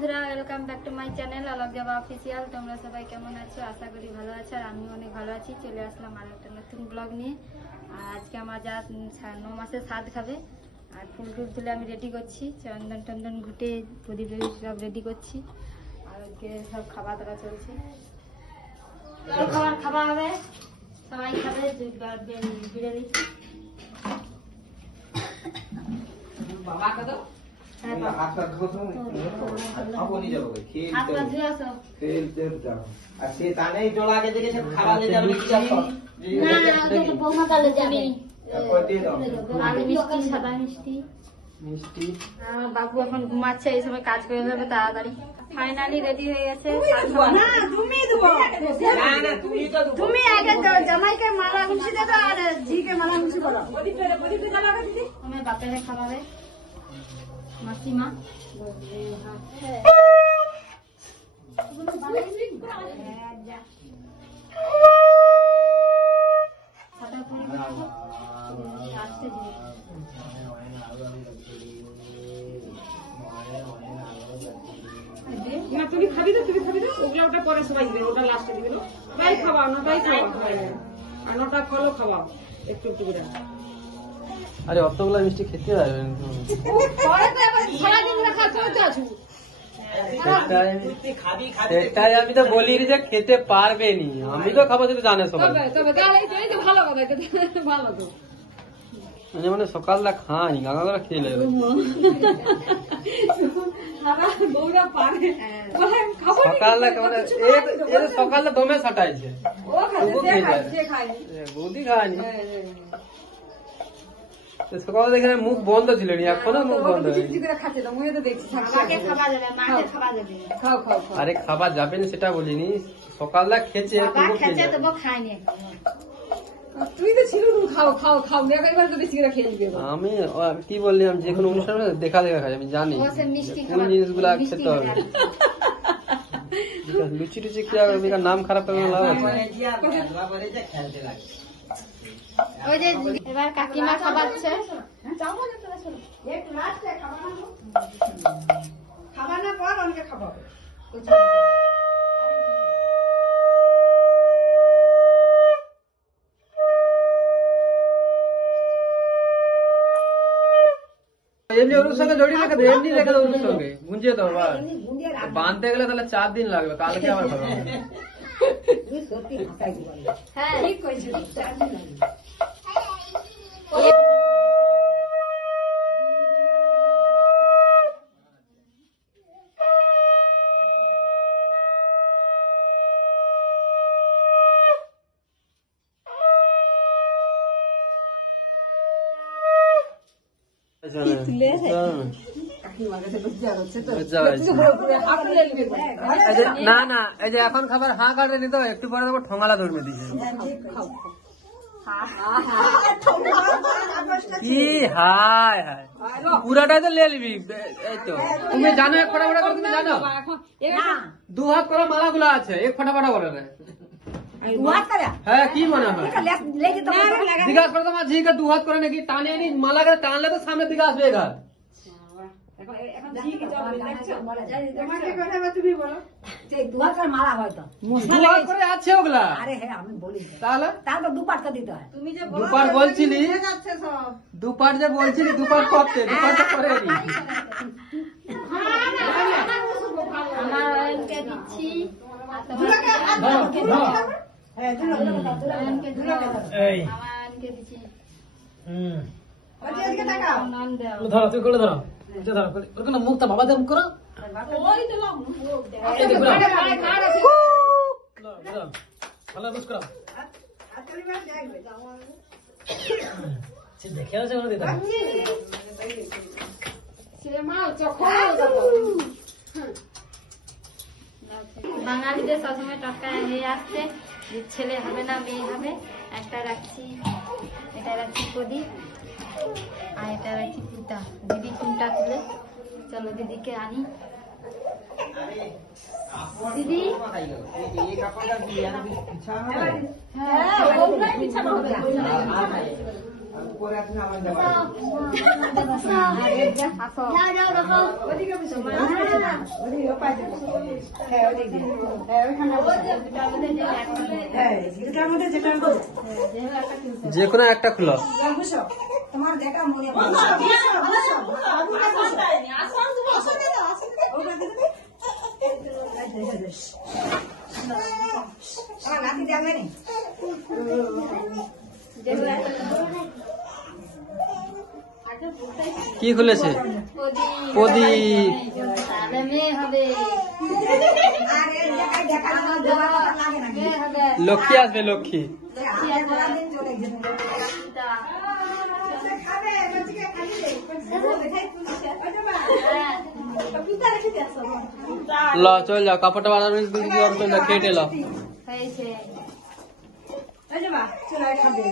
বন্ধুরা, welcome back to my channel Alok Jaba official. তোমরা সবাই কেমন আছো? আশা করি ভালো আছো, আর আমি অনেক ভালো আছি। চলে আসলাম আর একটা নতুন ব্লগ নিয়ে। আর আজকে আমার যা 9 মাসের স্বাদ খাবে, আর ফুল টুল তুলে আমি রেডি করছি, চন্দন টন্দন ঘুটে প্রদীপ সব রেডি করছি। আর আজকে সব খাওয়া দাওয়া চলছে, খাওয়া হবে, সবাই খাবে। বিরিয়ানি বাবা কত বাবু এখন ঘুমাচ্ছে, এই সময় কাজ করে যাবে তাড়াতাড়ি। ফাইনালি রেডি হয়ে গেছে। তুমি আগে জামাইকে মালা গুছিয়ে দেবে আর ঝিকে মালা গুছিয়ে করো। আমার বাপেরা খাওয়াবে, মাসিমা তুমি খাবি তো, ওগুলো ওটা পরে সবাই দিবে, ওটা লাস্টে দিবে। তাই খাওয়া, নটাই খাওয়া, আর নটা ফলও খাওয়া একটু একটু করে। আরে অতগুলা মিষ্টি খেতে পারবেন? সেটাই আমি তো বলি যে খেতে পারবেনি, আমি তো খাবো সেটা জানে সবাই। ভালো কথা, ভালো তো মানে সকালটা খাই গাঁগা খেয়ে নেবে। সকালটা দমে ছাটাইছে, বৌদি খায়নি। সকালে দেখে মুখ বন্ধ ছিল, এখনো মুখ বন্ধ। আরে খাবার যাবে না সেটা বলিনি, সকালটা খেয়েছে, তুই তো ছিল, খাও খাও খাও, তো বেশি করে খেয়ে নিবে। আমি কি বললাম, যে কোনো অনুষ্ঠানে দেখা খাই, আমি জানি কোন জিনিসগুলা খেতে হবে। লুচি টুচি কি নাম খারাপ করে লাভ আছে? ওই যে এবার কাকিমা খাবাচ্ছে, খাবার না পর অনেকে খাবো। এমনি ওর সঙ্গে জড়িয়ে রেখে দেয়, এমনি রেখে দেয় ওর সঙ্গে গুঞ্জিয়ে তো বাঁধতে গেলে তাহলে 4 দিন লাগবে, কালকে আবার ভালো হবে। হ্যাঁ ঠিক কইছিস। না না, এই যে এখন খাবার হা কাটেনি তো, একটু পরে দেবো ঠোঙালা ধরবে দিছে। কি হায় হায়, পুরাটাই তো লে নিবি। এই তো তুমি জানো এক ফটাফটা করে, তুমি জানো 2 হাত করে মালা গুলা আছে, এক ফটাফটা করে দেয়। হ্যাঁ কি মনে হয় জিজ্ঞাসা করে তোমার ঝিকে 2 হাত করে নাকি টানে নি মালা করে, টানলে তো সামনে দিকে আসবে। এগার মালা হয়তো করে আছে ওগুলা। আরে হ্যাঁ আমি বলি, তাহলে তার তো 2 পাটকা দিতে হয়। তুমি যে দুপার বলছিলি, 2 পাট যে বলছিলি, 2 পাট করতে, 2 পাট করে নি। আমার অয়নকে দিচ্ছি, ধরো তুই করে ধরো, মুখটা বাবা দেব করো। দেখে আছে বাঙালিদের সবসময় টটকা হয়ে আসছে, যে ছেলে হবে না মেয়ে হবে। একটা রাখছি, এটা রাখছি প্রদীপ, আর এটা রাখছি পুতা। দিদি কোনটা তুলে, চলো দিদিকে আনি। দিদি যে কোনো একটা খুলো। তোমার দেখা মনে আমার নাতি যাবে নি কি খুলেছে? প্রদীপ। তাহলে মেয়ে হবে। আরে দেখাই দেখা লাগে না মেয়ে হবে। লক্ষ্মী আসবে, লক্ষ্মী। দিন চলে গেছে খাবে বাচ্চাকে খালি দে দেখাই ল চল যাও, কাপড়টা বানানো চল যাও, খেটে ল। হয়েছে। চলে খাবে